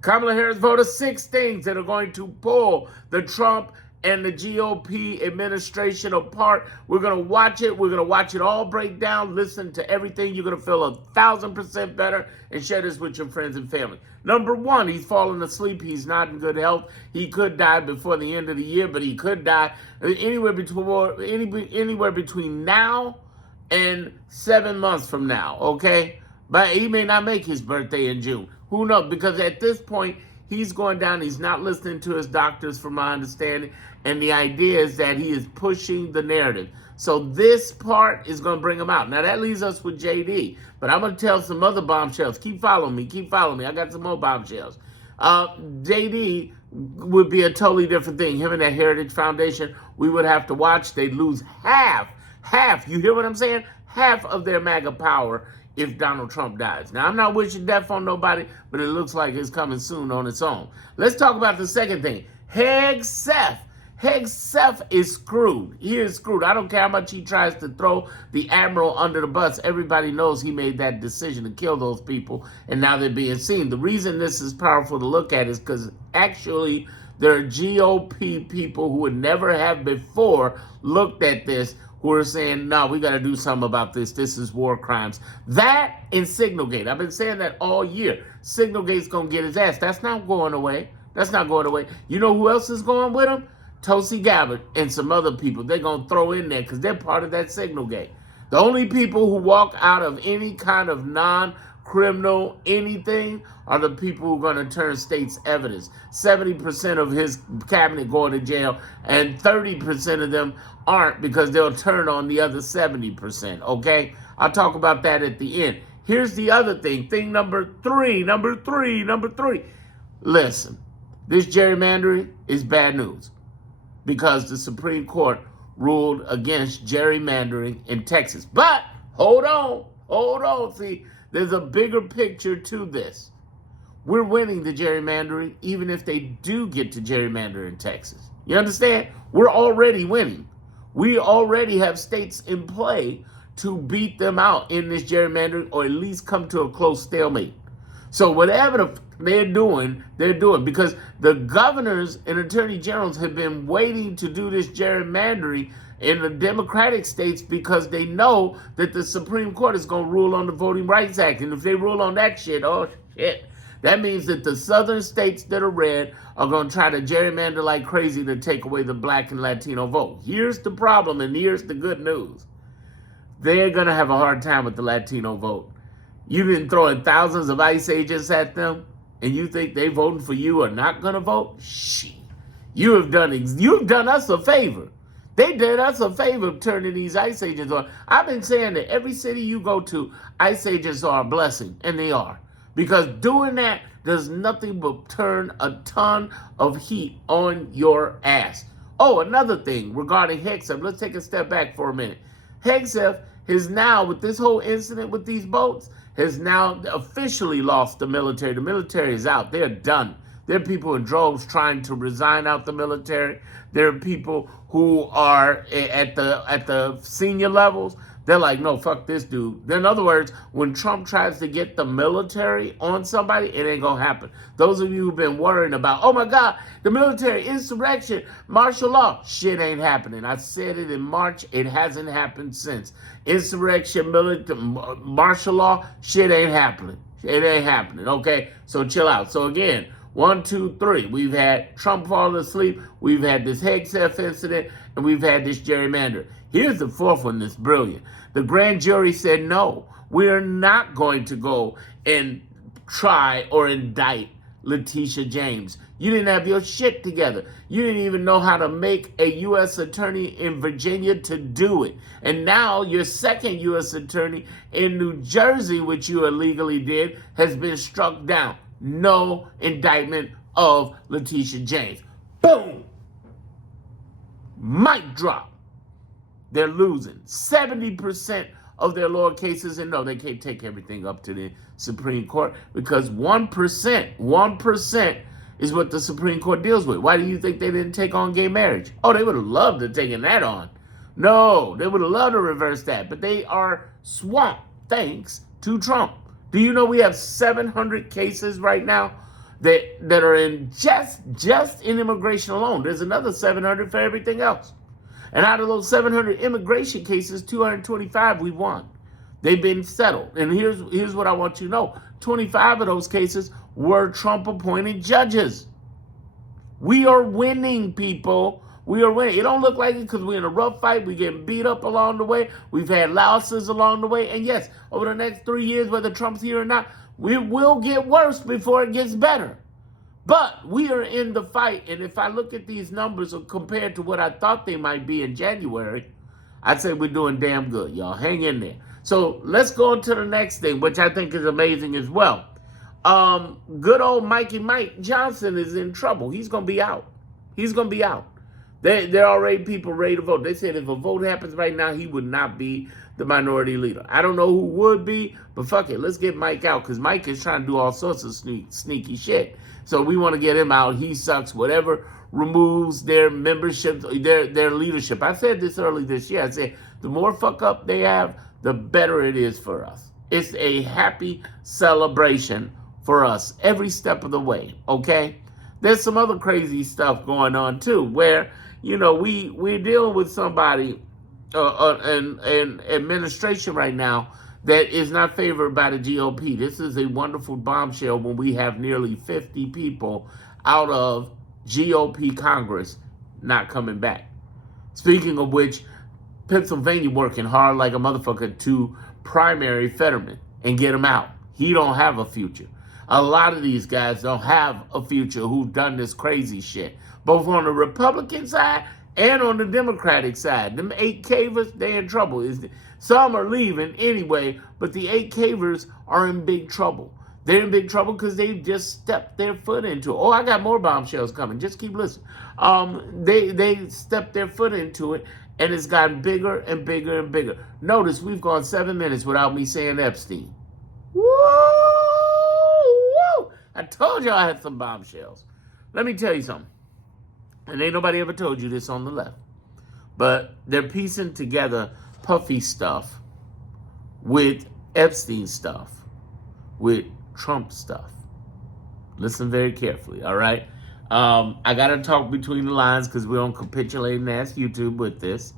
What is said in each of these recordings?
Kamala Harris voted 6 things that are going to pull the Trump and the GOP administration apart. We're going to watch it. We're going to watch it all break down, listen to everything. You're going to feel 1,000% better, and share this with your friends and family. Number one, he's falling asleep. He's not in good health. He could die before the end of the year, but he could die anywhere between now and 7 months from now, okay? But he may not make his birthday in June. Who knows? Because at this point, he's going down. He's not listening to his doctors, from my understanding. And the idea is that he is pushing the narrative. So this part is going to bring him out. Now, that leaves us with JD. But I'm going to tell some other bombshells. Keep following me. Keep following me. I got some more bombshells. JD would be a totally different thing. Him and that Heritage Foundation, we would have to watch. They'd lose half. You hear what I'm saying? Half of their MAGA power if Donald Trump dies. Now, I'm not wishing death on nobody, but it looks like it's coming soon on its own. Let's talk about the second thing. Hegseth. Hegseth is screwed. He is screwed. I don't care how much he tries to throw the admiral under the bus. Everybody knows he made that decision to kill those people, and now they're being seen. The reason this is powerful to look at is because actually there are GOP people who would never have before looked at this, who are saying, no, we got to do something about this. This is war crimes. That and Signalgate. I've been saying that all year. Signalgate's going to get his ass. That's not going away. That's not going away. You know who else is going with him? Tulsi Gabbard and some other people. They're going to throw in there because they're part of that Signalgate. The only people who walk out of any kind of non-criminal anything are the people who are going to turn state's evidence. 70% of his cabinet going to jail, and 30% of them aren't, because they'll turn on the other 70%, okay? I'll talk about that at the end. Here's the other thing. Thing number three. Listen, this gerrymandering is bad news because the Supreme Court ruled against gerrymandering in Texas. But hold on. See, there's a bigger picture to this. We're winning the gerrymandering even if they do get to gerrymander in Texas. You understand? We're already winning. We already have states in play to beat them out in this gerrymandering, or at least come to a close stalemate. So whatever they're doing, because the governors and attorney generals have been waiting to do this gerrymandering in the Democratic states because they know that the Supreme Court is going to rule on the Voting Rights Act. And if they rule on that shit, oh shit, that means that the southern states that are red are going to try to gerrymander like crazy to take away the black and Latino vote. Here's the problem, and here's the good news. They're going to have a hard time with the Latino vote. You've been throwing thousands of ICE agents at them, and you think they voting for you are not going to vote? Shit. You've done us a favor. They did us a favor turning these ICE agents on. I've been saying that every city you go to, ICE agents are a blessing, and they are. Because doing that does nothing but turn a ton of heat on your ass. Oh, another thing regarding Hegseth. Let's take a step back for a minute. Hegseth has now, with this whole incident with these boats, has now officially lost the military. The military is out. They're done. There are people in droves trying to resign out the military. There are people who are at the senior levels. They're like, no, fuck this dude. In other words, when Trump tries to get the military on somebody, it ain't going to happen. Those of you who've been worrying about, oh my God, the military, insurrection, martial law, shit ain't happening. I said it in March. It hasn't happened since. Insurrection, military, martial law, shit ain't happening. It ain't happening, okay? So chill out. So again, 1, 2, 3. We've had Trump falling asleep. We've had this Hegseth incident, and we've had this gerrymander. Here's the fourth one that's brilliant. The grand jury said, no, we are not going to go and try or indict Letitia James. You didn't have your shit together. You didn't even know how to make a U.S. attorney in Virginia to do it. And now your second U.S. attorney in New Jersey, which you illegally did, has been struck down. No indictment of Letitia James. Boom! Mic drop. They're losing 70% of their lower cases, and no, they can't take everything up to the Supreme Court because 1% is what the Supreme Court deals with. Why do you think they didn't take on gay marriage? Oh, they would have loved to have taken that on. No, they would have loved to reverse that, but they are swamped thanks to Trump. Do you know we have 700 cases right now that are in just in immigration alone. There's another 700 for everything else. And out of those 700 immigration cases, 225 we won. They've been settled. And here's what I want you to know. 25 of those cases were Trump-appointed judges. We are winning, people. We are winning. It don't look like it because we're in a rough fight. We're getting beat up along the way. We've had losses along the way. And yes, over the next 3 years, whether Trump's here or not, we will get worse before it gets better. But we are in the fight. And if I look at these numbers compared to what I thought they might be in January, I'd say we're doing damn good, y'all. Hang in there. So let's go on to the next thing, which I think is amazing as well. Good old Mike Johnson is in trouble. He's going to be out. He's going to be out. There are already people ready to vote. They said if a vote happens right now, he would not be the minority leader. I don't know who would be, but fuck it. Let's get Mike out because Mike is trying to do all sorts of sneaky shit. So we want to get him out. He sucks. Whatever removes their membership, their leadership. I said this early this year. I said the more fuck up they have, the better it is for us. It's a happy celebration for us every step of the way, okay? There's some other crazy stuff going on too, where, you know, we're dealing with somebody, an administration right now that is not favored by the GOP. This is a wonderful bombshell when we have nearly 50 people out of GOP Congress not coming back. Speaking of which, Pennsylvania working hard like a motherfucker to primary Fetterman and get him out. He don't have a future. A lot of these guys don't have a future who've done this crazy shit, both on the Republican side and on the Democratic side. Them 8 cavers, they in trouble. Some are leaving anyway, but the 8 cavers are in big trouble. They're in big trouble because they've just stepped their foot into it. Oh, I got more bombshells coming. Just keep listening. They stepped their foot into it, and it's gotten bigger and bigger and bigger. Notice we've gone 7 minutes without me saying Epstein. Woo! I told you I had some bombshells. Let me tell you something. And ain't nobody ever told you this on the left. But they're piecing together Puffy stuff with Epstein stuff, with Trump stuff. Listen very carefully, all right? I got to talk between the lines because we're on capitulating ass YouTube with this.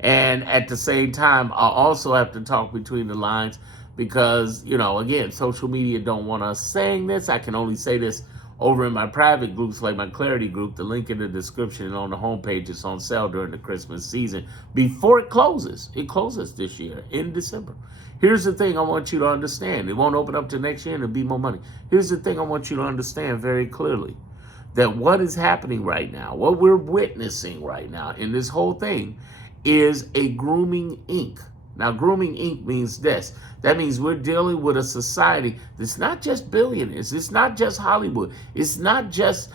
And at the same time, I also have to talk between the lines because, you know, again, social media don't want us saying this. I can only say this over in my private groups like my Clarity group. The link in the description and on the homepage. It's on sale during the Christmas season before it closes. It closes this year in December. Here's the thing I want you to understand. It won't open up to next year and there'll be more money. Here's the thing I want you to understand very clearly. That what is happening right now, what we're witnessing right now in this whole thing is a grooming Inc. Now, grooming Inc. means this. That means we're dealing with a society that's not just billionaires. It's not just Hollywood. It's not just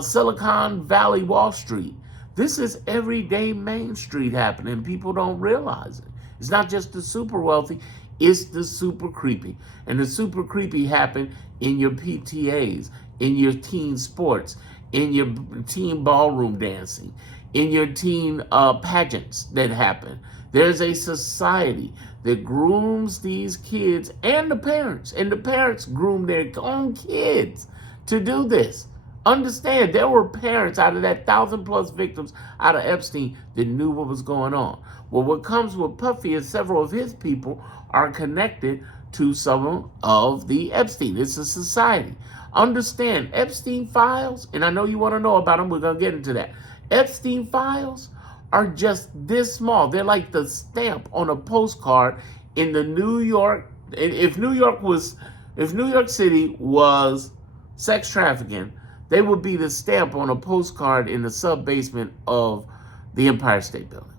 Silicon Valley, Wall Street. This is everyday Main Street happening. People don't realize it. It's not just the super wealthy. It's the super creepy. And the super creepy happen in your PTAs, in your teen sports, in your teen ballroom dancing, in your teen pageants that happen. There's a society that grooms these kids and the parents groom their own kids to do this. Understand, there were parents out of that 1,000+ victims out of Epstein that knew what was going on. Well, what comes with Puffy is several of his people are connected to some of the Epstein. It's a society. Understand, Epstein files, and I know you want to know about them. We're going to get into that. Epstein files are just this small. They're like the stamp on a postcard in the New York. If New York City was sex trafficking, they would be the stamp on a postcard in the sub-basement of the Empire State Building.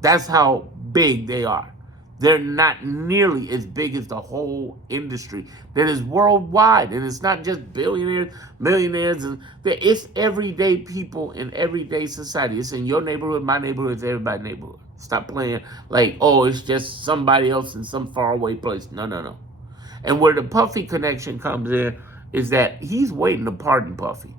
That's how big they are. They're not nearly as big as the whole industry that is worldwide. And it's not just billionaires, millionaires. It's everyday people in everyday society. It's in your neighborhood, my neighborhood, it's everybody's neighborhood. Stop playing like, oh, it's just somebody else in some faraway place. No. And where the Puffy connection comes in is that he's waiting to pardon Puffy.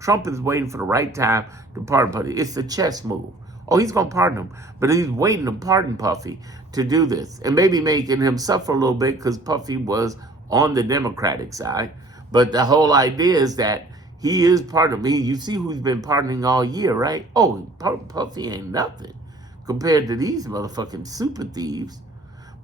Trump is waiting for the right time to pardon Puffy. It's a chess move. Oh, he's going to pardon him. But he's waiting to pardon Puffy to do this. And maybe making him suffer a little bit because Puffy was on the Democratic side. But the whole idea is that he is part of me. You see who's been pardoning all year, right? Oh, Puffy ain't nothing compared to these motherfucking super thieves.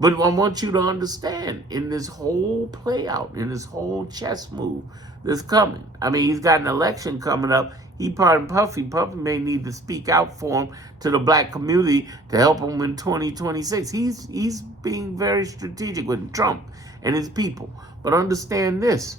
But I want you to understand, in this whole play out, in this whole chess move that's coming, I mean, he's got an election coming up. He pardoned Puffy. Puffy may need to speak out for him to the black community to help him in 2026. He's being very strategic with Trump and his people. But understand this,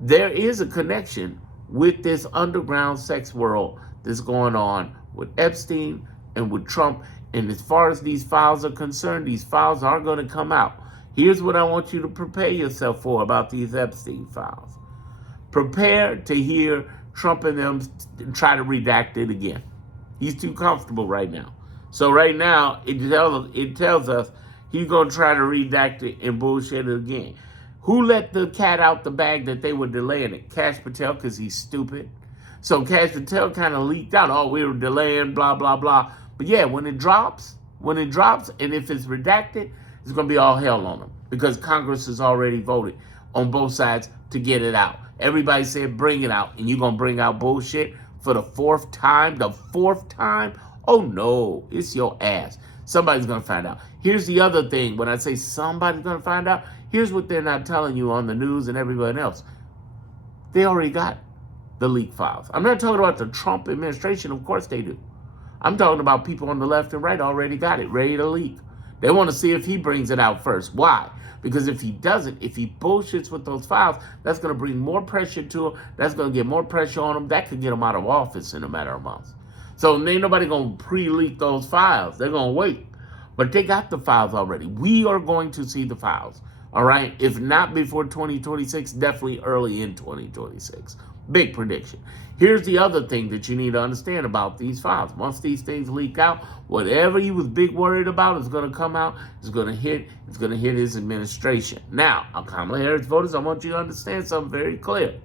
there is a connection with this underground sex world that's going on with Epstein and with Trump. And as far as these files are concerned, these files are going to come out. Here's what I want you to prepare yourself for about these Epstein files. Prepare to hear Trump and them try to redact it again. He's too comfortable right now. So right now, it tells us he's going to try to redact it and bullshit it again. Who let the cat out the bag that they were delaying it? Kash Patel, because he's stupid. So Kash Patel kind of leaked out, oh, we were delaying, blah, blah, blah. But yeah, when it drops, and if it's redacted, it's going to be all hell on them because Congress has already voted on both sides to get it out. Everybody said bring it out, and you're going to bring out bullshit for the fourth time? The fourth time? Oh, no, it's your ass. Somebody's going to find out. Here's the other thing. When I say somebody's going to find out, here's what they're not telling you on the news and everybody else. They already got the leak files. I'm not talking about the Trump administration. Of course they do. I'm talking about people on the left and right already got it, ready to leak. They want to see if he brings it out first. Why? Because if he doesn't, if he bullshits with those files, that's going to bring more pressure to him. That's going to get more pressure on him. That could get him out of office in a matter of months. So ain't nobody going to pre-leak those files. They're going to wait. But they got the files already. We are going to see the files. All right? If not before 2026, definitely early in 2026. Big prediction. Here's the other thing that you need to understand about these files. Once these things leak out, whatever he was big worried about is going to come out. It's going to hit his administration. Now, Kamala Harris voters, I want you to understand something very clear.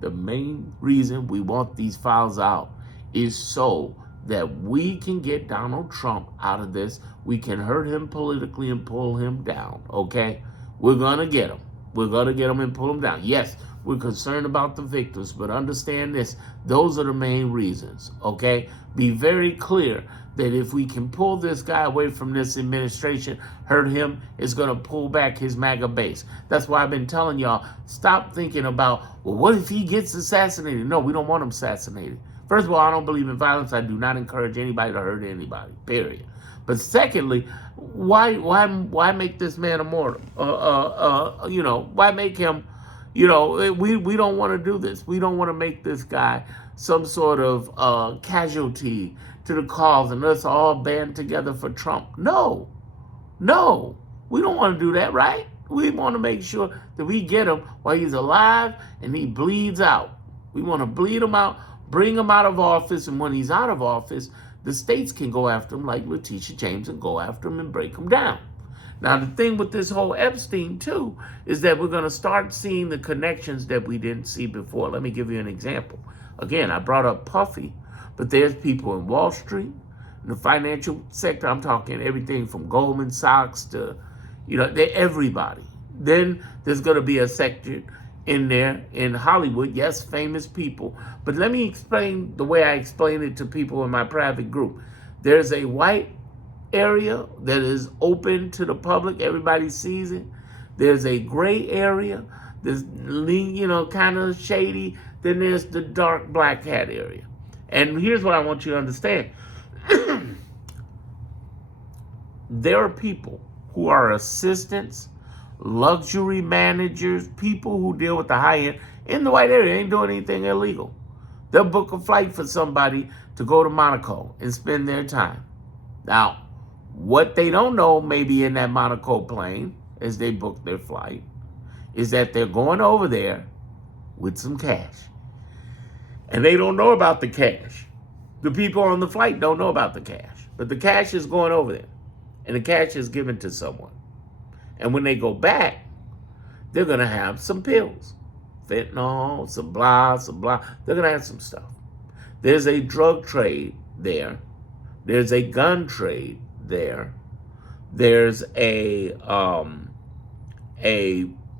The main reason we want these files out is so that we can get Donald Trump out of this. We can hurt him politically and pull him down, okay? We're going to get him. We're going to get him and pull him down. Yes, we're concerned about the victims, but understand this. Those are the main reasons, okay? Be very clear that if we can pull this guy away from this administration, hurt him, it's going to pull back his MAGA base. That's why I've been telling y'all, stop thinking about, well, what if he gets assassinated? No, we don't want him assassinated. First of all, I don't believe in violence. I do not encourage anybody to hurt anybody, period. But secondly, why make this man immortal? Why make him, we don't want to do this. We don't want to make this guy some sort of casualty to the cause and us all band together for Trump. No, we don't want to do that, right? We want to make sure that we get him while he's alive and he bleeds out. We want to bleed him out, bring him out of office, and when he's out of office, the states can go after him like Letitia James and go after him and break him down. Now, the thing with this whole Epstein, too, is that we're going to start seeing the connections that we didn't see before. Let me give you an example. Again, I brought up Puffy, but there's people in Wall Street, in the financial sector. I'm talking everything from Goldman Sachs to, everybody. Then there's going to be a section in there in Hollywood, yes, famous people. But let me explain the way I explain it to people in my private group. There's a white area that is open to the public. Everybody sees it. There's a gray area that's, kind of shady. Then there's the dark black hat area. And here's what I want you to understand. There are people who are assistants, luxury managers, people who deal with the high end in the white area, ain't doing anything illegal. They'll book a flight for somebody to go to Monaco and spend their time. Now, what they don't know, maybe in that Monaco plane, as they book their flight, is that they're going over there with some cash. And they don't know about the cash. The people on the flight don't know about the cash. But the cash is going over there. And the cash is given to someone. And when they go back, they're going to have some pills. Fentanyl, some blah. They're going to have some stuff. There's a drug trade there. There's a gun trade there. There's a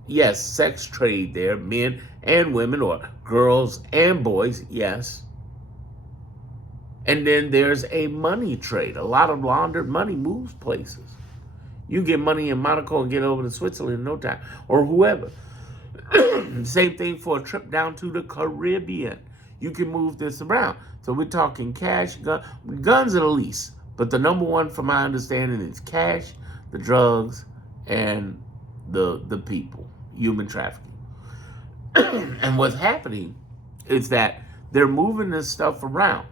Yes, sex trade there, men and women, or girls and boys, yes. And then there's a money trade. A lot of laundered money moves places. You get money in Monaco and get over to Switzerland in no time, or whoever. Same thing for a trip down to the Caribbean. You can move this around. So we're talking cash, guns are the least. But the number one, from my understanding, is cash, the drugs, and the people, human trafficking. And what's happening is that they're moving this stuff around.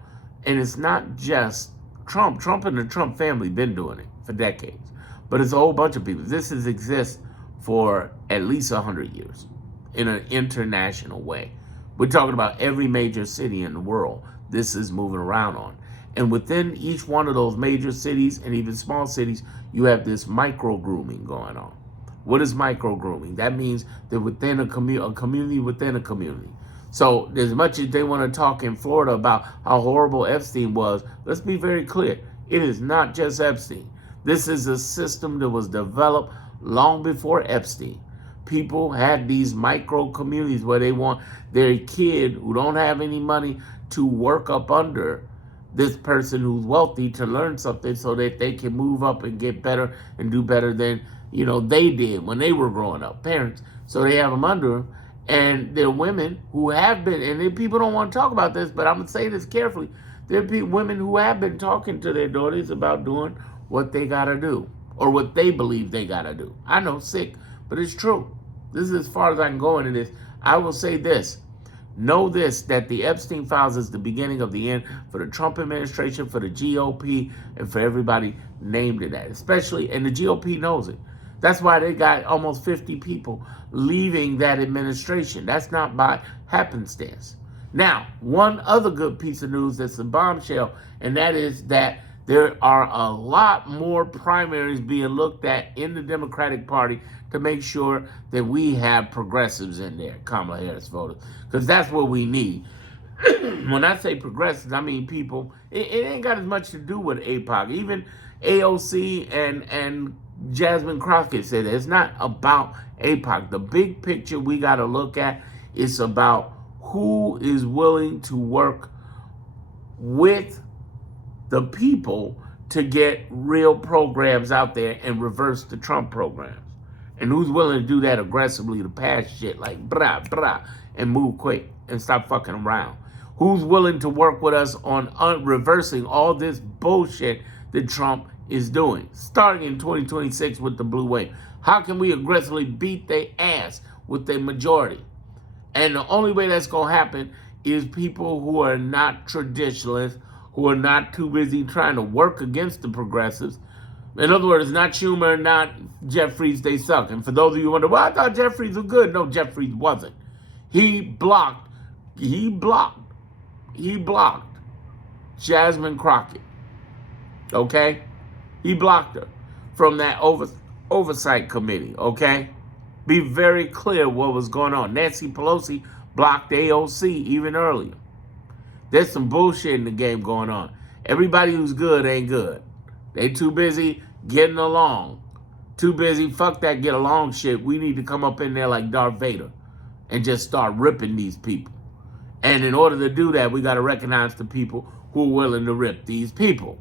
And it's not just Trump. Trump and the Trump family been doing it for decades. But it's a whole bunch of people. This has exists for at least 100 years in an international way. We're talking about every major city in the world this is moving around on. And within each one of those major cities and even small cities, you have this micro grooming going on. What is micro grooming? That means that within a community within a community. So as much as they want to talk in Florida about how horrible Epstein was, let's be very clear. It is not just Epstein. This is a system that was developed long before Epstein. People had these micro communities where they want their kid who don't have any money to work up under this person who's wealthy to learn something so that they can move up and get better and do better than, they did when they were growing up, parents. So they have them under them. And there are women who have been, and people don't want to talk about this, but I'm going to say this carefully. There are women who have been talking to their daughters about doing what they got to do or what they believe they got to do. I know, sick, but it's true. This is as far as I can go into this. I will say this. Know this, that the Epstein files is the beginning of the end for the Trump administration, for the GOP, and for everybody named in that, especially, and the GOP knows it. That's why they got almost 50 people leaving that administration. That's not by happenstance. Now, one other good piece of news that's a bombshell, and that is that there are a lot more primaries being looked at in the Democratic Party to make sure that we have progressives in there, Kamala Harris voters, because that's what we need. When I say progressives, I mean people, it ain't got as much to do with APOC. Even AOC and Jasmine Crockett said that it's not about APOC. The big picture we got to look at is about who is willing to work with the people to get real programs out there and reverse the Trump programs. And who's willing to do that aggressively to pass shit like brah, brah, and move quick and stop fucking around. Who's willing to work with us on reversing all this bullshit that Trump is doing, starting in 2026 with the blue wave? How can we aggressively beat their ass with the majority? And the only way that's going to happen is people who are not traditionalists, who are not too busy trying to work against the progressives. In other words, not Schumer, not Jeffries, they suck. And for those of you who wonder, well, I thought Jeffries was good. No, Jeffries wasn't. He blocked Jasmine Crockett. Okay? He blocked her from that oversight committee, okay? Be very clear what was going on. Nancy Pelosi blocked AOC even earlier. There's some bullshit in the game going on. Everybody who's good ain't good. They too busy getting along. Too busy, fuck that get along shit. We need to come up in there like Darth Vader and just start ripping these people. And in order to do that, we got to recognize the people who are willing to rip these people.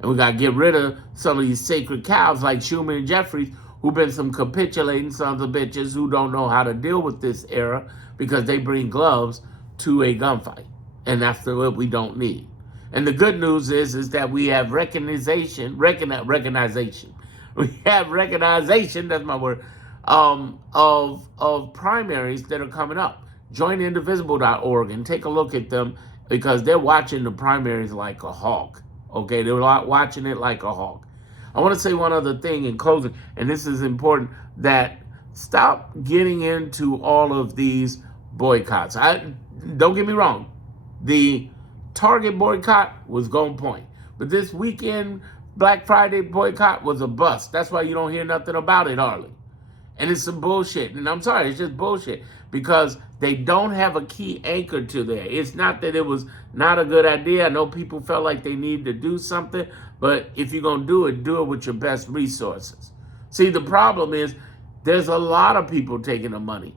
And we got to get rid of some of these sacred cows like Schumer and Jeffries, who've been some capitulating sons of bitches who don't know how to deal with this era because they bring gloves to a gunfight. And that's what we don't need. And the good news is that we have recognition. We have recognition, that's my word, of primaries that are coming up. Join indivisible.org and take a look at them because they're watching the primaries like a hawk. Okay, they're watching it like a hawk. I want to say one other thing in closing, and this is important, that stop getting into all of these boycotts. Don't get me wrong. The Target boycott was on point. But this weekend Black Friday boycott was a bust. That's why you don't hear nothing about it hardly. And it's some bullshit. And I'm sorry, it's just bullshit. Because they don't have a key anchor to there. It's not that it was not a good idea. I know people felt like they needed to do something. But if you're going to do it with your best resources. See, the problem is There's a lot of people taking the money.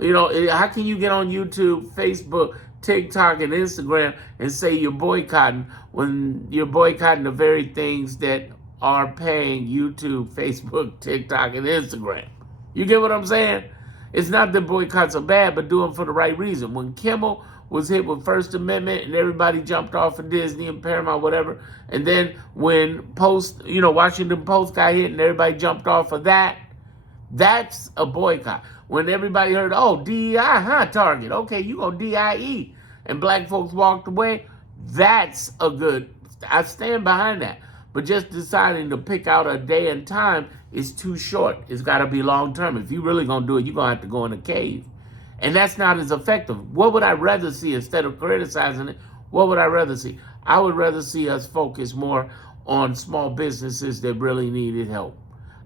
You know, how can you get on YouTube, Facebook, TikTok, and Instagram and say you're boycotting when you're boycotting the very things that are paying YouTube, Facebook, TikTok, and Instagram? You get what I'm saying? It's not that boycotts are bad, but do them for the right reason. When Kimmel was hit with First Amendment and everybody jumped off of Disney and Paramount, whatever, and then when Washington Post got hit and everybody jumped off of that, that's a boycott. When everybody heard, oh, DEI, huh, Target. Okay, you go DIE. And black folks walked away. That's a good, I stand behind that. But just deciding to pick out a day and time is too short. It's got to be long term. If you're really going to do it, you're going to have to go in a cave. And that's not as effective. What would I rather see instead of criticizing it? What would I rather see? I would rather see us focus more on small businesses that really needed help.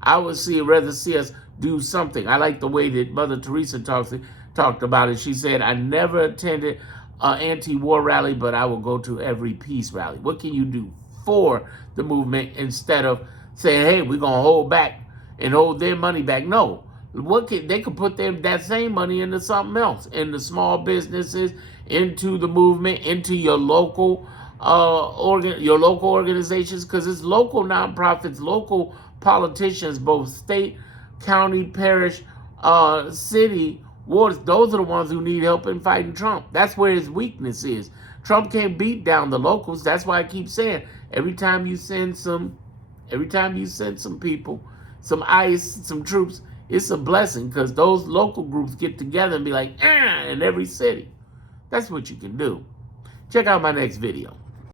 I would rather see us do something. I like the way that Mother Teresa talked about it. She said, I never attended an anti-war rally, but I will go to every peace rally. What can you do for the movement instead of saying, hey, we're going to hold back and hold their money back? No. They could put that same money into something else, into small businesses, into the movement, into your local organizations, because it's local nonprofits, local politicians, both state, county, parish, city, wards. Those are the ones who need help in fighting Trump. That's where his weakness is. Trump can't beat down the locals. That's why I keep saying every time you send some people, some ICE, some troops, it's a blessing, because those local groups get together and be like, in every city. That's what you can do. Check out my next video.